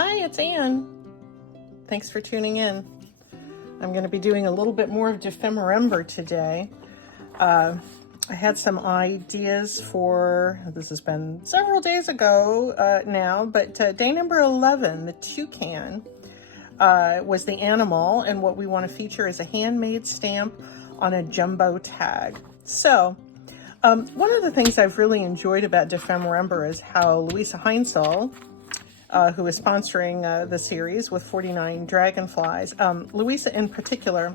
Hi, it's Anne. Thanks for tuning in. I'm going to be doing a little bit more of Defemorember today. I had some ideas for, this has been several days ago now, but day number 11, the toucan, was the animal, and what we want to feature is a handmade stamp on a jumbo tag. So, one of the things I've really enjoyed about Defemorember is how Louisa Heinzel, who is sponsoring the series with 49 Dragonflies, Louisa in particular,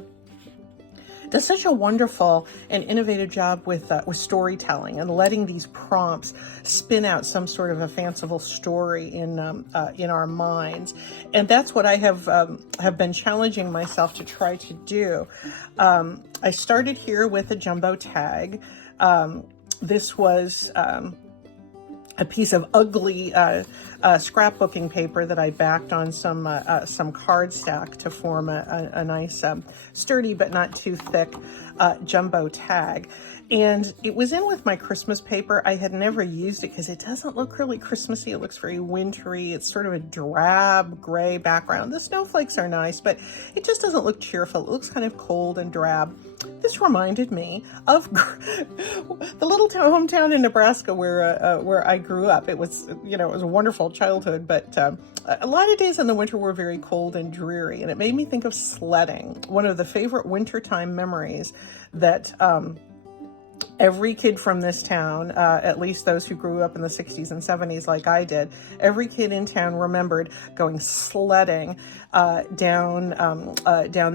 does such a wonderful and innovative job with storytelling and letting these prompts spin out some sort of a fanciful story in our minds, and that's what I have been challenging myself to try to do. I started here with a jumbo tag. This was a piece of ugly scrapbooking paper that I backed on some cardstock to form a nice sturdy but not too thick jumbo tag. And it was in with my Christmas paper. I had never used it because it doesn't look really Christmassy. It looks very wintry. It's sort of a drab gray background. The snowflakes are nice, but it just doesn't look cheerful. It looks kind of cold and drab. This reminded me of the little hometown in Nebraska where I grew up. It was, it was a wonderful childhood, but a lot of days in the winter were very cold and dreary, and it made me think of sledding. One of the favorite wintertime memories that every kid from this town, at least those who grew up in the 60s and 70s like I did, every kid in town remembered going sledding down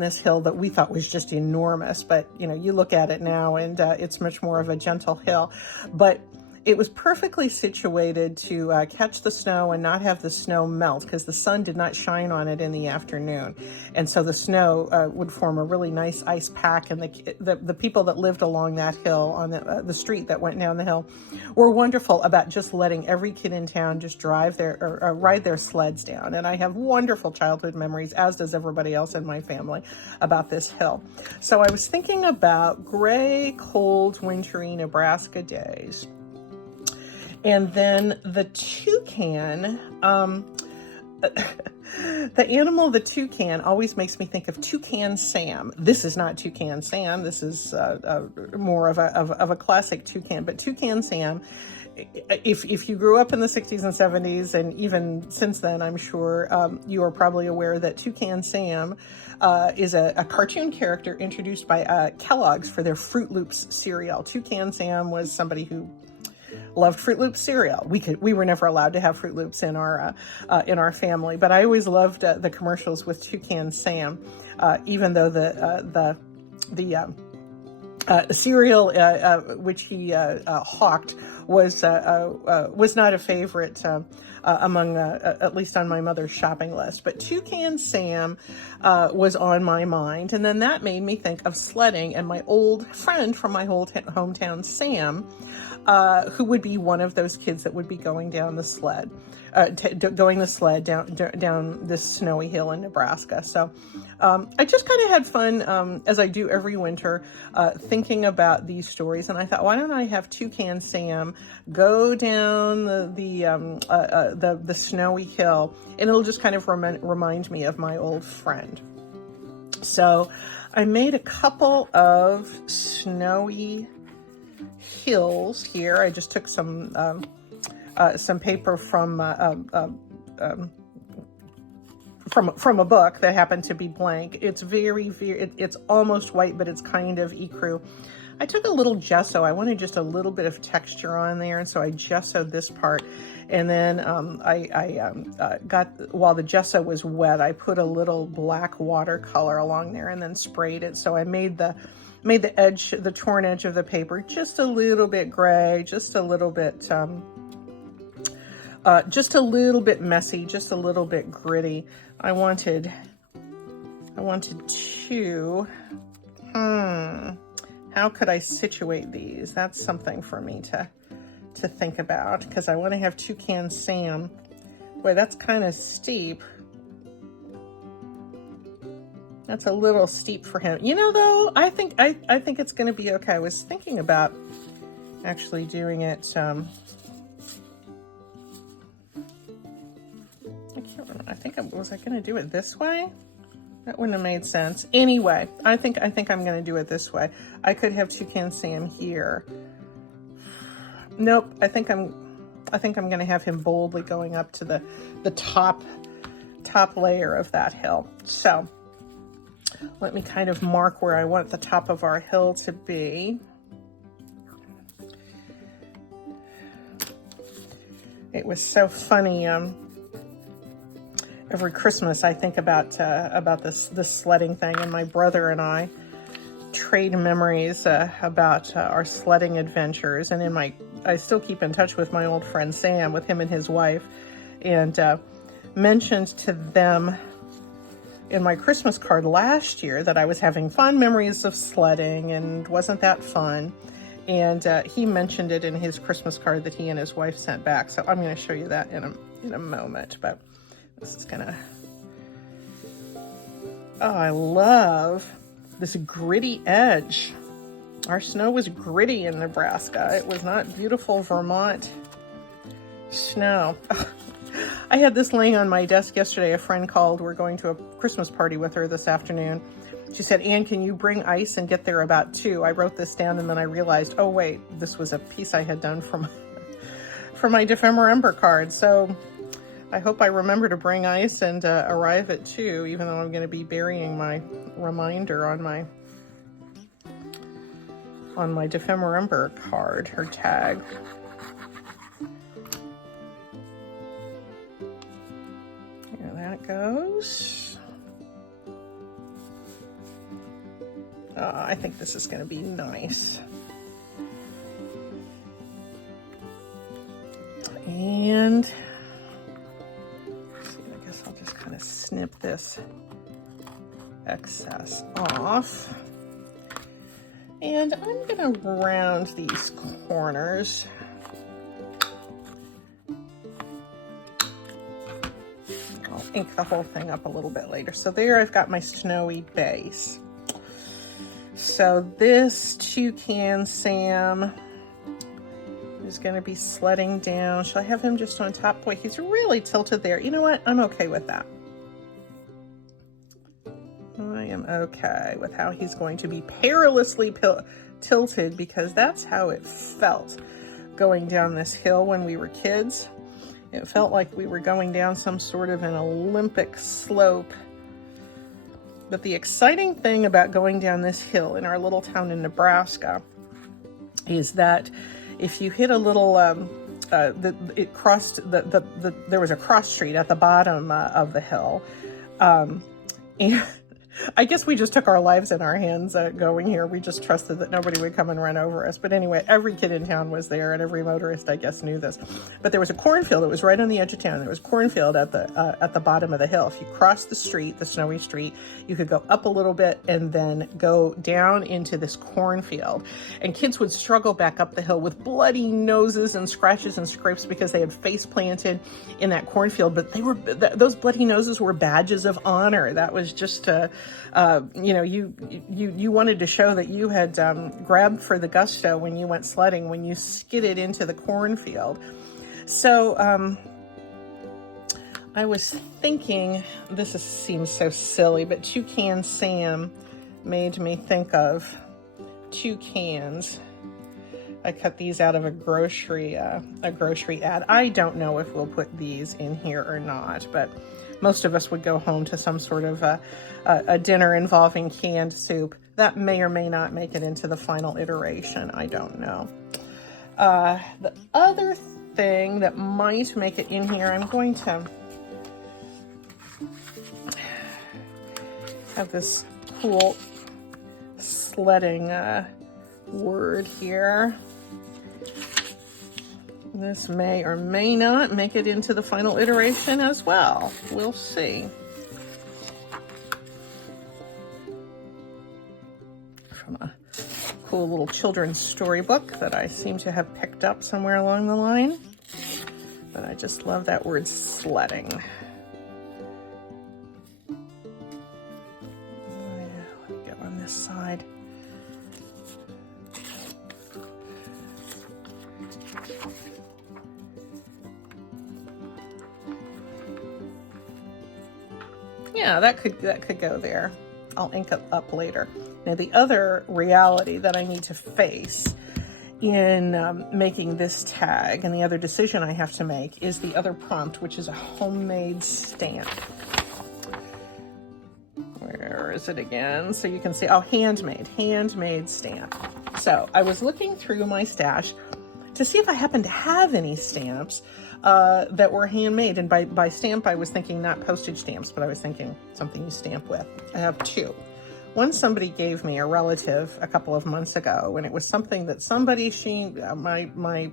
this hill that we thought was just enormous. But, you look at it now and it's much more of a gentle hill. But it was perfectly situated to catch the snow and not have the snow melt because the sun did not shine on it in the afternoon. And so the snow would form a really nice ice pack. And the people that lived along that hill, on the street that went down the hill, were wonderful about just letting every kid in town just drive or ride their sleds down. And I have wonderful childhood memories, as does everybody else in my family, about this hill. So I was thinking about gray, cold, wintry Nebraska days. And then the toucan, the animal, the toucan, always makes me think of Toucan Sam. This is not Toucan Sam. This is more of a classic toucan. But Toucan Sam, if you grew up in the 60s and 70s, and even since then, I'm sure you are probably aware that Toucan Sam is a cartoon character introduced by Kellogg's for their Fruit Loops cereal. Toucan Sam was somebody who loved Fruit Loops cereal. We were never allowed to have Fruit Loops in our family, but I always loved the commercials with Toucan Sam, even though the cereal which he hawked was not a favorite among at least on my mother's shopping list. But Toucan Sam was on my mind, and then that made me think of sledding and my old friend from my whole hometown, Sam, who would be one of those kids that would be going down the sled, down this snowy hill in Nebraska. So I just kind of had fun, as I do every winter, thinking about these stories. And I thought, why don't I have Toucan Sam go down the snowy hill, and it'll just kind of remind me of my old friend. So I made a couple of snowy hills here. I just took some paper from a book that happened to be blank. It's it's almost white, but it's kind of ecru. I took a little gesso. I wanted just a little bit of texture on there, and so I gessoed this part. And then I got, while the gesso was wet, I put a little black watercolor along there and then sprayed it. So I made the edge, the torn edge of the paper, just a little bit gray, just a little bit messy, just a little bit gritty. I wanted to, how could I situate these? That's something for me to think about, because I want to have Toucan Sam. Boy, that's kind of steep. That's a little steep for him. Though, I think it's going to be okay. I was thinking about actually doing it I think was I going to do it this way? That wouldn't have made sense. Anyway, I think I'm going to do it this way. I could have Toucan Sam here. Nope. I think I'm going to have him boldly going up to the top layer of that hill. So let me kind of mark where I want the top of our hill to be. It was so funny. Every Christmas I think about this sledding thing, and my brother and I trade memories about our sledding adventures. And I still keep in touch with my old friend Sam, with him and his wife, and mentioned to them in my Christmas card last year that I was having fond memories of sledding, and wasn't that fun? And he mentioned it in his Christmas card that he and his wife sent back. So I'm going to show you that in a moment. But this is gonna. Oh, I love this gritty edge. Our snow was gritty in Nebraska. It was not beautiful Vermont snow. I had this laying on my desk yesterday. A friend called. We're going to a Christmas party with her this afternoon. She said, "Ann, can you bring ice and get there about 2?" I wrote this down, and then I realized, oh wait, this was a piece I had done for my Defember card. So I hope I remember to bring ice and arrive at 2, even though I'm going to be burying my reminder on my Defember card or tag. There that goes. I think this is going to be nice. And I guess I'll just kind of snip this excess off. And I'm going to round these corners. I'll ink the whole thing up a little bit later. So there I've got my snowy base. So this Toucan Sam is going to be sledding down. Shall I have him just on top? Boy, he's really tilted there. You know what? I'm okay with that. I am okay with how he's going to be perilously tilted, because that's how it felt going down this hill when we were kids. It felt like we were going down some sort of an Olympic slope. But the exciting thing about going down this hill in our little town in Nebraska is that if you hit a little, there was a cross street at the bottom of the hill. And I guess we just took our lives in our hands going here. We just trusted that nobody would come and run over us. But anyway, every kid in town was there, and every motorist, I guess, knew this. But there was a cornfield. It was right on the edge of town. There was cornfield at the bottom of the hill. If you crossed the street, the snowy street, you could go up a little bit and then go down into this cornfield. And kids would struggle back up the hill with bloody noses and scratches and scrapes because they had face planted in that cornfield. But those bloody noses were badges of honor. That was just you wanted to show that you had grabbed for the gusto when you went sledding, when you skidded into the cornfield. So I was thinking, seems so silly, but Toucan Sam made me think of toucans. I cut these out of a grocery ad. I don't know if we'll put these in here or not, but most of us would go home to some sort of a dinner involving canned soup. That may or may not make it into the final iteration. I don't know. The other thing that might make it in here, I'm going to have this cool sledding word here. This may or may not make it into the final iteration as well. We'll see. From a cool little children's storybook that I seem to have picked up somewhere along the line. But I just love that word, sledding. Oh yeah, let me go on this side. Yeah, that could go there. I'll ink it up later. Now the other reality that I need to face in making this tag, and the other decision I have to make, is the other prompt, which is a homemade stamp. Where is it again? So you can see, oh, handmade stamp. So I was looking through my stash to see if I happened to have any stamps that were handmade. And by stamp, I was thinking not postage stamps, but I was thinking something you stamp with. I have two. One somebody gave me, a relative, a couple of months ago, and it was something that somebody, my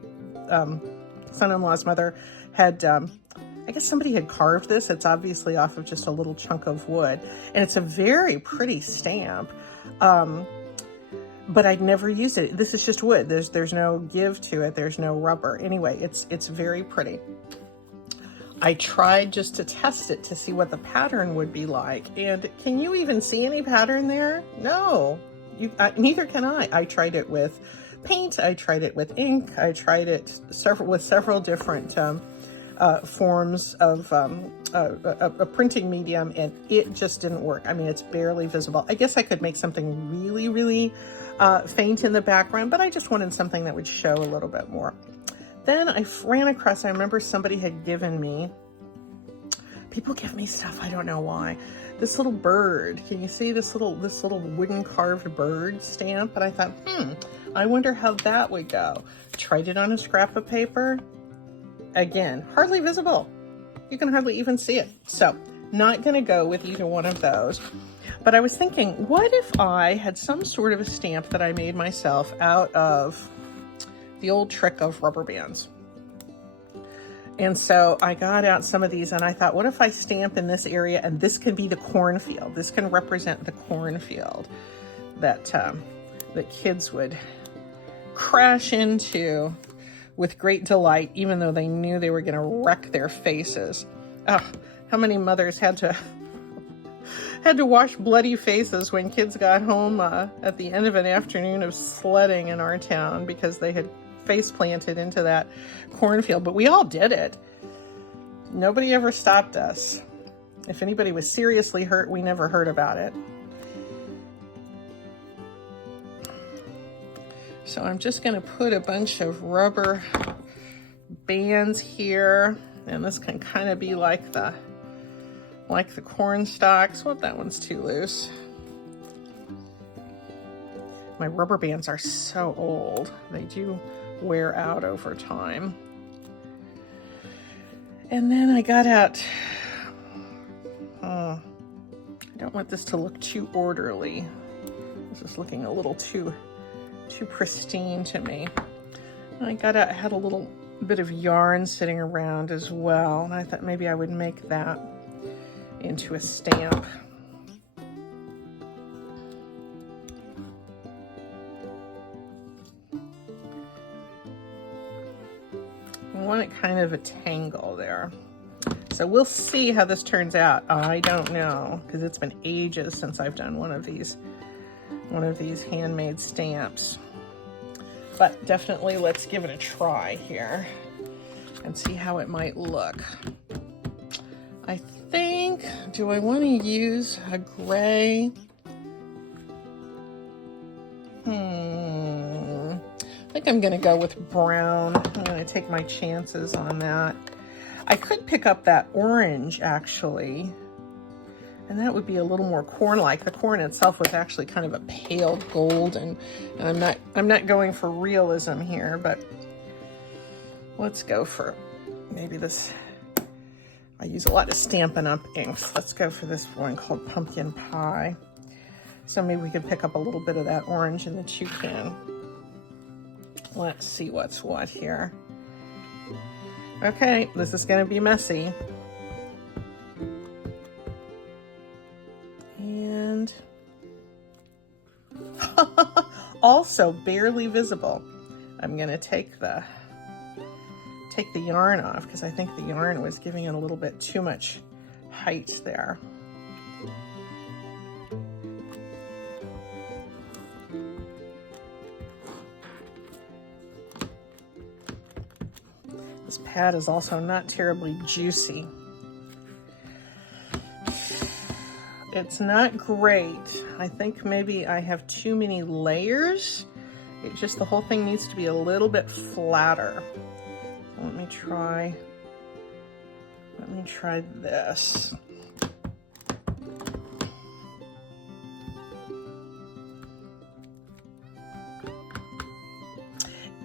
son-in-law's mother had, I guess somebody had carved this. It's obviously off of just a little chunk of wood, and it's a very pretty stamp. But I'd never used it. This is just wood. There's no give to it. There's no rubber. Anyway, it's very pretty. I tried just to test it to see what the pattern would be like. And can you even see any pattern there? No, neither can I. I tried it with paint. I tried it with ink. I tried it with several different forms of a printing medium, and it just didn't work. I mean, it's barely visible. I guess I could make something really, really faint in the background, but I just wanted something that would show a little bit more. Then I ran across, I remember somebody had given me, people give me stuff, I don't know why, this little bird. Can you see this little wooden carved bird stamp? And I thought, I wonder how that would go. Tried it on a scrap of paper. Again, hardly visible. You can hardly even see it. So not gonna go with either one of those. But I was thinking, what if I had some sort of a stamp that I made myself out of the old trick of rubber bands? And so I got out some of these, and I thought, what if I stamp in this area, and this can be the cornfield. This can represent the cornfield that that kids would crash into with great delight, even though they knew they were going to wreck their faces. Oh, how many mothers had to wash bloody faces when kids got home at the end of an afternoon of sledding in our town because they had face planted into that cornfield. But we all did it. Nobody ever stopped us. If anybody was seriously hurt, we never heard about it. So I'm just going to put a bunch of rubber bands here, and this can kind of be like the corn stalks. Well, that one's too loose. My rubber bands are so old. They do wear out over time. And then I got out, I don't want this to look too orderly. This is looking a little too pristine to me. I had a little bit of yarn sitting around as well, and I thought maybe I would make that into a stamp. I want it kind of a tangle there. So we'll see how this turns out. I don't know, because it's been ages since I've done one of these handmade stamps. But definitely let's give it a try here and see how it might look. I think, do I want to use a gray? I think I'm going to go with brown. I'm going to take my chances on that. I could pick up that orange, actually, and that would be a little more corn-like. The corn itself was actually kind of a pale golden, and I'm not going for realism here, but let's go for maybe this. I use a lot of Stampin' Up! Inks. Let's go for this one called Pumpkin Pie. So maybe we could pick up a little bit of that orange in the toucan. Let's see what's what here. Okay, this is going to be messy. And also barely visible. I'm going to take the yarn off because I think the yarn was giving it a little bit too much height there. This pad is also not terribly juicy. It's not great. I think maybe I have too many layers. It just, the whole thing needs to be a little bit flatter. Let me try this.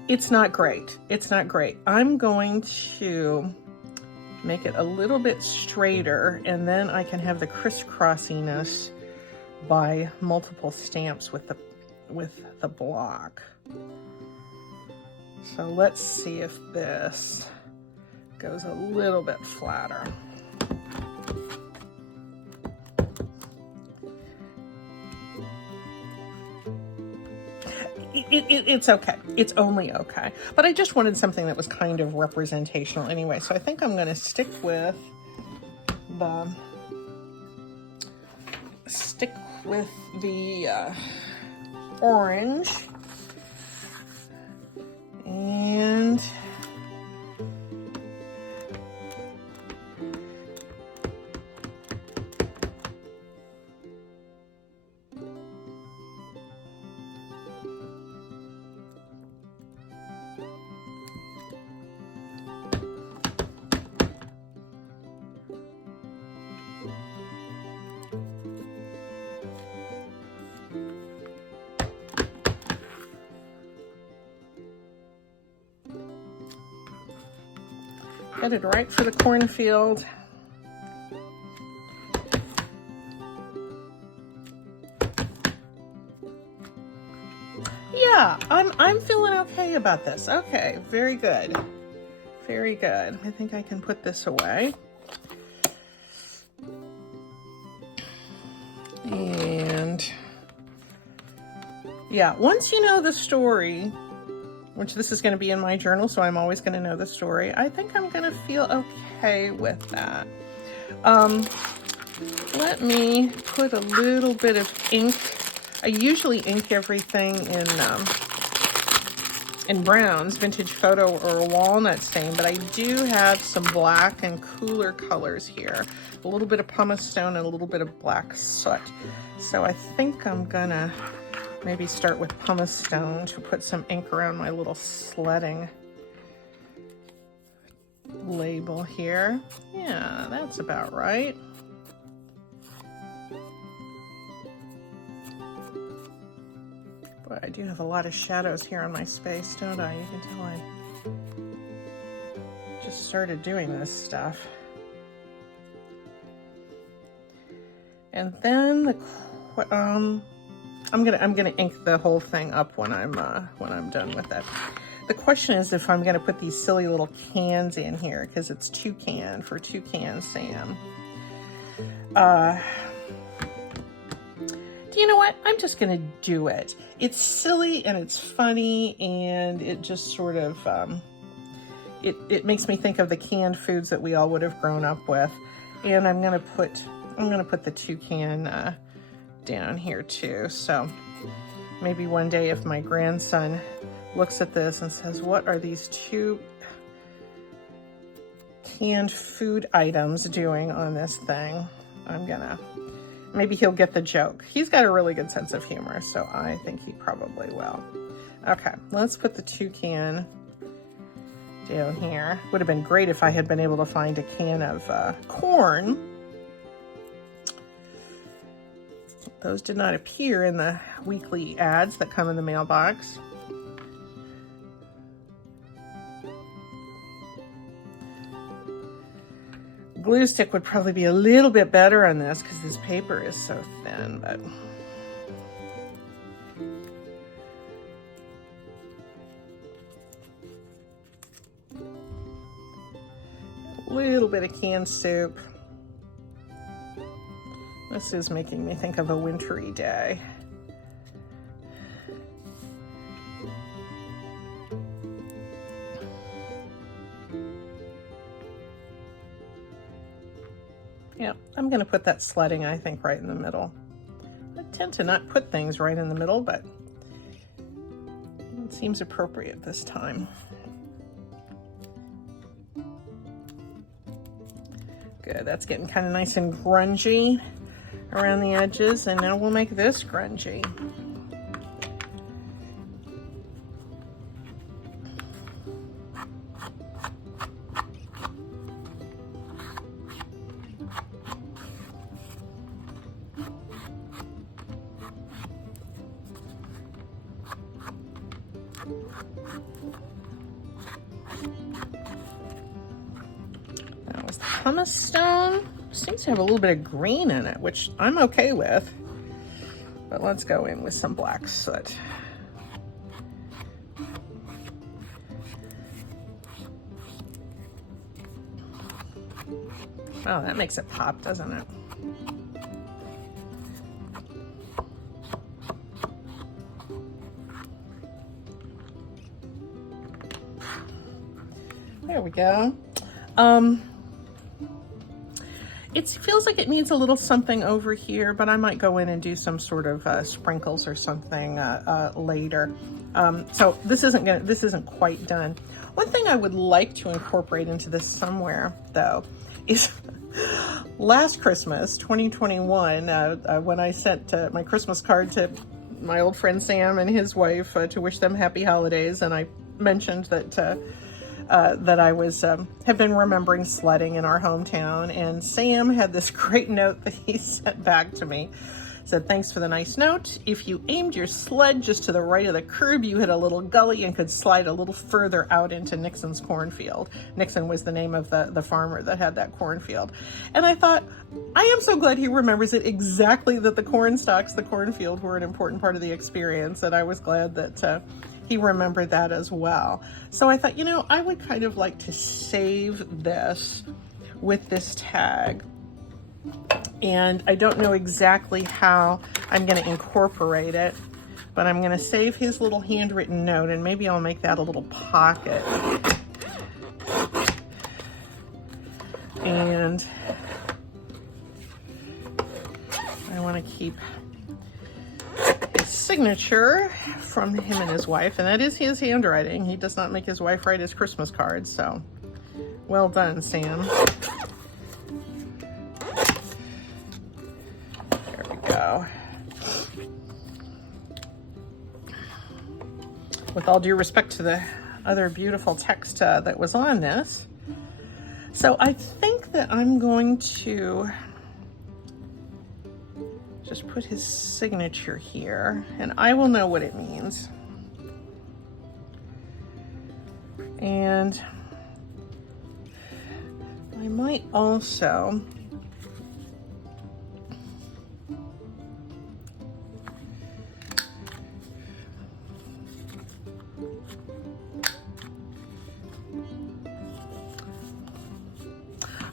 It's not great. It's not great. I'm going to make it a little bit straighter, and then I can have the crisscrossiness by multiple stamps with the block. So let's see if this goes a little bit flatter. It's okay. It's only okay. But I just wanted something that was kind of representational anyway. So I think I'm going to stick with the orange, and headed right for the cornfield. Yeah, I'm feeling okay about this. Okay, very good. Very good. I think I can put this away. And yeah, once you know the story, which this is going to be in my journal, so I'm always going to know the story, I think I'm going to feel okay with that. Let me put a little bit of ink. I usually ink everything in browns, vintage photo or walnut stain, but I do have some black and cooler colors here. A little bit of pumice stone and a little bit of black soot. So I think I'm gonna maybe start with pumice stone to put some ink around my little sledding label here. Yeah, that's about right. Boy, I do have a lot of shadows here on my space, don't I? You can tell I just started doing this stuff. And then the I'm gonna ink the whole thing up when I'm done with it. The question is if I'm gonna put these silly little cans in here, because it's toucan for Toucan Sam. You know what? I'm just gonna do it. It's silly and it's funny, and it just sort of it makes me think of the canned foods that we all would have grown up with. And I'm gonna put the toucan down here too. So maybe one day if my grandson looks at this and says, what are these two canned food items doing on this thing? Maybe he'll get the joke. He's got a really good sense of humor, so I think he probably will. Okay, let's put the toucan down here. Would have been great if I had been able to find a can of corn. Those did not appear in the weekly ads that come in the mailbox. Glue stick would probably be a little bit better on this because this paper is so thin, but a little bit of canned soup. This is making me think of a wintry day. Yeah, I'm going to put that sledding, I think, right in the middle. I tend to not put things right in the middle, but it seems appropriate this time. Good, that's getting kind of nice and grungy. around the edges, and now we'll make this grungy. That was the pumice stone. Seems to have a little bit of green in it, which I'm okay with. But let's go in with some black soot. Oh, that makes it pop, doesn't it? There we go. It feels like it needs a little something over here, but I might go in and do some sort of sprinkles or something later. So this isn't quite done. One thing I would like to incorporate into this somewhere, though, is last Christmas, 2021, when I sent my Christmas card to my old friend Sam and his wife to wish them happy holidays, and I mentioned that that I was have been remembering sledding in our hometown, and Sam had this great note that he sent back to me. Said, "Thanks for the nice note. If you aimed your sled just to the right of the curb, you hit a little gully and could slide a little further out into Nixon's cornfield." Nixon was the name of the farmer that had that cornfield. And I thought, I am so glad he remembers it exactly, that the corn stalks, the cornfield, were an important part of the experience. And I was glad that he remembered that as well. So I thought, I would kind of like to save this with this tag. And I don't know exactly how I'm going to incorporate it, but I'm going to save his little handwritten note, and maybe I'll make that a little pocket. And I want to keep his signature from him and his wife, and that is his handwriting. He does not make his wife write his Christmas cards, so well done, Sam. With all due respect to the other beautiful text that was on this. So I think that I'm going to just put his signature here, and I will know what it means. And I might also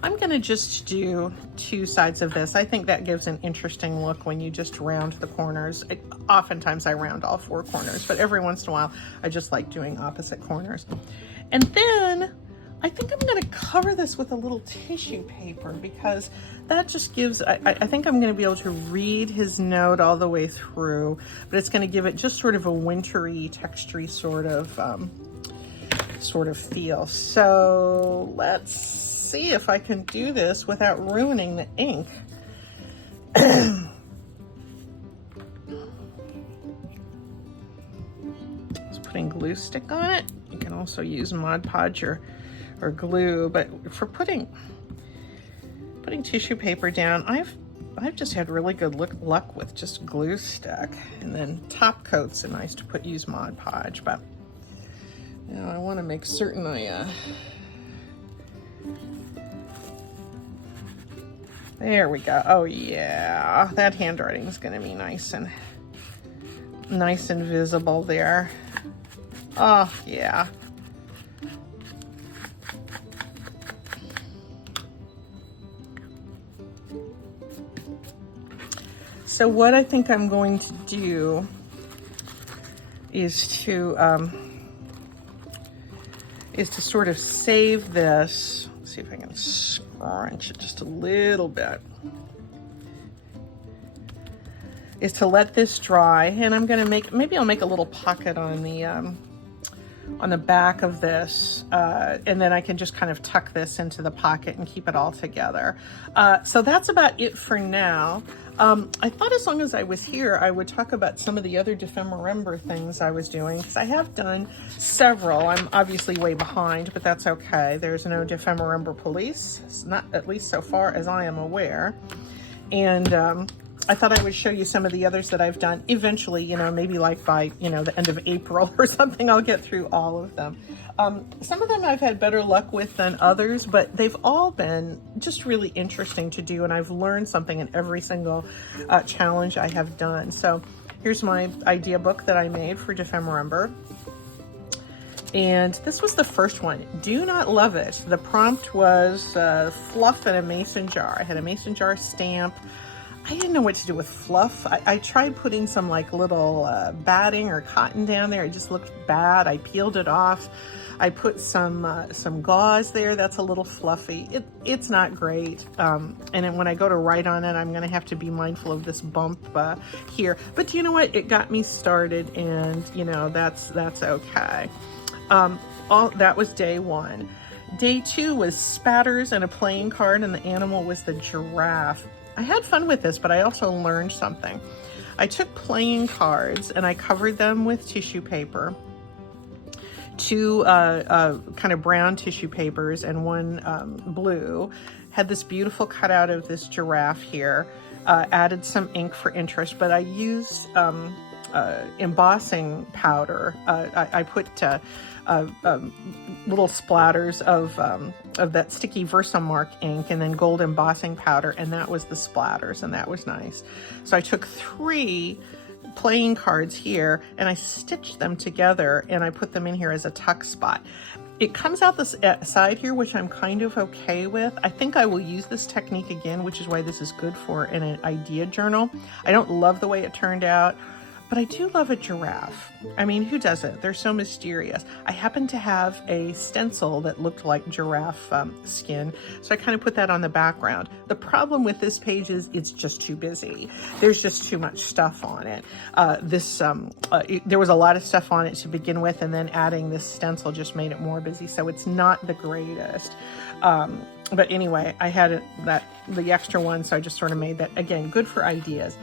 I'm going to just do two sides of this. I think that gives an interesting look when you just round the corners. Oftentimes I round all four corners, but every once in a while I just like doing opposite corners. And then I think I'm going to cover this with a little tissue paper, because that just gives, I think I'm going to be able to read his note all the way through, but it's going to give it just sort of a wintry, textury sort of feel. So let's see if I can do this without ruining the ink. Just putting glue stick on it. You can also use Mod Podge or glue, but for putting tissue paper down, I've just had really good luck with just glue stick, and then top coats are nice to use Mod Podge, but I want to make certain there we go. Oh yeah, that handwriting is going to be nice and visible there. Oh yeah. So what I think I'm going to do is to sort of save this. Let's see if I can scrunch it just a little bit. Is to let this dry, and I'm gonna maybe I'll make a little pocket on on the back of this, and then I can just kind of tuck this into the pocket and keep it all together. So that's about it for now. I thought as long as I was here, I would talk about some of the other Defemorember things I was doing, because I have done several. I'm obviously way behind, but that's okay. There's no Defemorember police, it's not, at least so far as I am aware. And I thought I would show you some of the others that I've done. Eventually, you know, maybe like by, you know, the end of April or something, I'll get through all of them. Some of them I've had better luck with than others, but they've all been just really interesting to do, and I've learned something in every single challenge I have done. So here's my idea book that I made for Defemorember. And this was the first one. Do not love it. The prompt was fluff in a mason jar. I had a mason jar stamp. I didn't know what to do with fluff. I tried putting some like little batting or cotton down there. It just looked bad. I peeled it off. I put some gauze there. That's a little fluffy. It's not great. And then when I go to write on it, I'm going to have to be mindful of this bump here. But you know what? It got me started, and you know, that's okay. That was day one. Day two was spatters and a playing card, and the animal was the giraffe. I had fun with this, but I also learned something. I took playing cards and I covered them with tissue paper, two kind of brown tissue papers and one blue. Had this beautiful cutout of this giraffe here. Added some ink for interest, but I used embossing powder. I put little splatters of that sticky Versamark ink and then gold embossing powder, and that was the splatters, and that was nice. So I took 3 playing cards here and I stitched them together and I put them in here as a tuck spot. It comes out this side here, which I'm kind of okay with. I think I will use this technique again, which is why this is good for an idea journal. I don't love the way it turned out, but I do love a giraffe. I mean, who doesn't? They're so mysterious. I happen to have a stencil that looked like giraffe skin, so I kind of put that on the background. The problem with this page is it's just too busy. There's just too much stuff on it. There was a lot of stuff on it to begin with, and then adding this stencil just made it more busy, so it's not the greatest. But anyway, I had the extra one, so I just sort of made that. Again, good for ideas.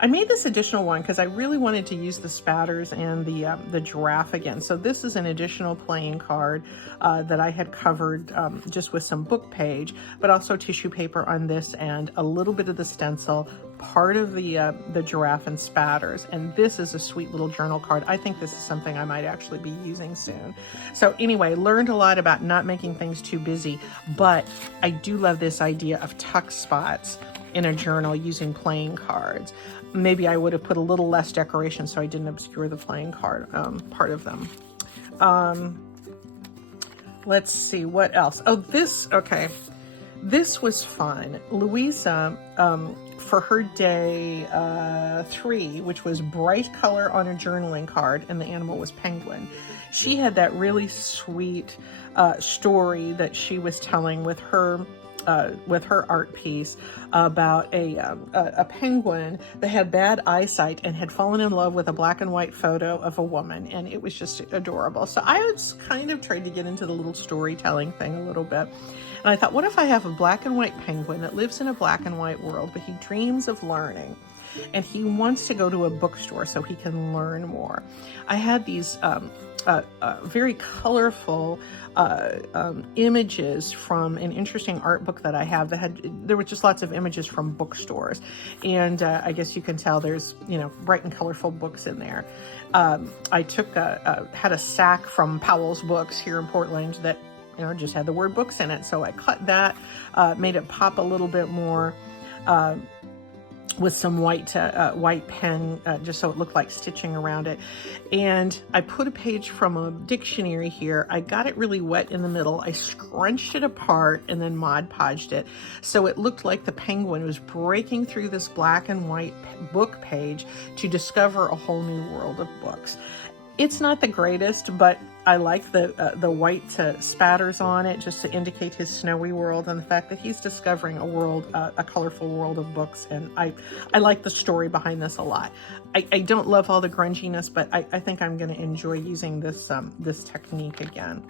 I made this additional one because I really wanted to use the spatters and the giraffe again. So this is an additional playing card that I had covered just with some book page, but also tissue paper on this and a little bit of the stencil, part of the giraffe and spatters. And this is a sweet little journal card. I think this is something I might actually be using soon. So anyway, learned a lot about not making things too busy, but I do love this idea of tuck spots in a journal using playing cards. Maybe I would have put a little less decoration so I didn't obscure the playing card part of them. Let's see, what else? Oh, okay. This was fun. Louisa, for her day 3, which was bright color on a journaling card, and the animal was penguin. She had that really sweet story that she was telling with her art piece about a penguin that had bad eyesight and had fallen in love with a black and white photo of a woman, and it was just adorable. So I was kind of trying to get into the little storytelling thing a little bit. And I thought, what if I have a black and white penguin that lives in a black and white world, but he dreams of learning and he wants to go to a bookstore so he can learn more. I had these very colorful images from an interesting art book that I have there were just lots of images from bookstores, and I guess you can tell there's, you know, bright and colorful books in there. I had a sack from Powell's Books here in Portland that, you know, just had the word books in it, so I cut that, made it pop a little bit more with some white pen, just so it looked like stitching around it. And I put a page from a dictionary here. I got it really wet in the middle. I scrunched it apart and then Mod Podged it, so it looked like the penguin was breaking through this black and white book page to discover a whole new world of books. It's not the greatest, but I like the white spatters on it just to indicate his snowy world and the fact that he's discovering a world, a colorful world of books. And I like the story behind this a lot. I don't love all the grunginess, but I think I'm going to enjoy using this this technique again.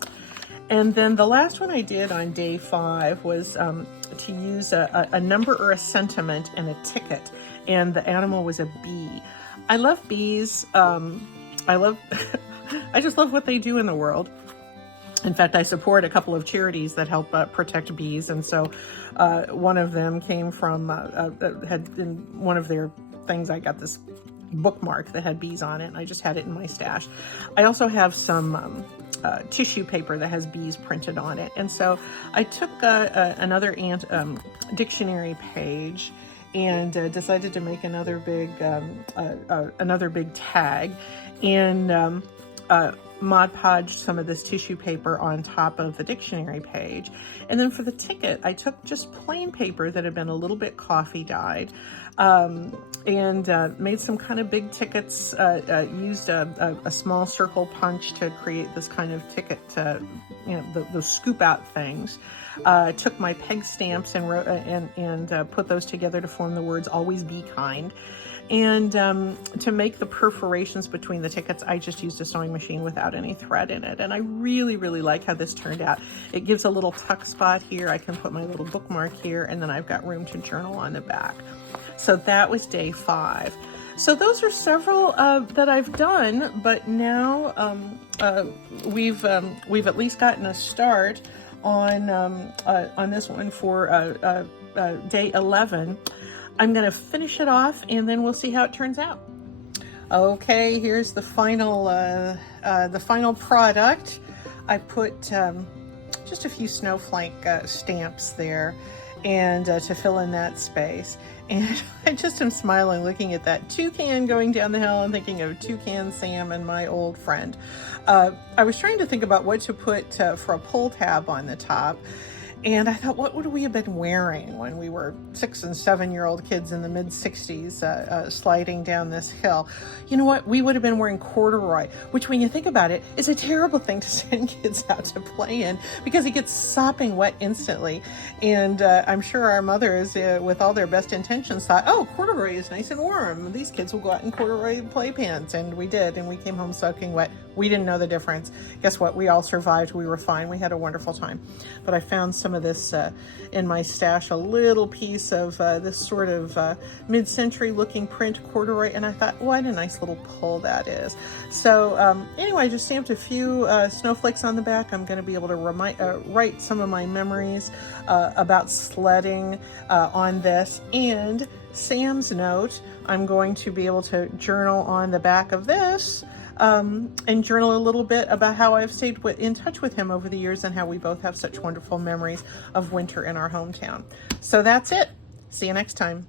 And then the last one I did on day 5 was to use a number or a sentiment and a ticket, and the animal was a bee. I love bees. I just love what they do in the world. In fact, I support a couple of charities that help protect bees, and so one of them came from, had in one of their things, I got this bookmark that had bees on it, and I just had it in my stash. I also have some tissue paper that has bees printed on it, and so I took another dictionary page and decided to make another big tag, and Mod Podged some of this tissue paper on top of the dictionary page. And then for the ticket, I took just plain paper that had been a little bit coffee dyed, and made some kind of big tickets, used a small circle punch to create this kind of ticket, those scoop out things. Took my peg stamps and wrote and put those together to form the words "Always Be Kind." And to make the perforations between the tickets, I just used a sewing machine without any thread in it. And I really, really like how this turned out. It gives a little tuck spot here. I can put my little bookmark here, and then I've got room to journal on the back. So that was day 5. So those are several that I've done, but now we've at least gotten a start on this one for day 11. I'm going to finish it off, and then we'll see how it turns out. Okay, here's the final product. I put just a few snowflake stamps there, and to fill in that space. And I just am smiling looking at that toucan going down the hill and thinking of Toucan Sam and my old friend. I was trying to think about what to put for a pull tab on the top. And I thought, what would we have been wearing when we were 6- and 7-year-old kids in the mid-60s sliding down this hill? You know what? We would have been wearing corduroy, which when you think about it, is a terrible thing to send kids out to play in because it gets sopping wet instantly. And I'm sure our mothers, with all their best intentions, thought, oh, corduroy is nice and warm. These kids will go out in corduroy playpants. And we did, and we came home soaking wet. We didn't know the difference. Guess what? We all survived. We were fine. We had a wonderful time. But I found some of this in my stash, a little piece of this sort of mid-century looking print corduroy, and I thought, what a nice little pull that is. So anyway, I just stamped a few snowflakes on the back. I'm going to be able to write some of my memories about sledding on this, and Sam's note, I'm going to be able to journal on the back of this, and journal a little bit about how I've stayed in touch with him over the years and how we both have such wonderful memories of winter in our hometown. So that's it. See you next time.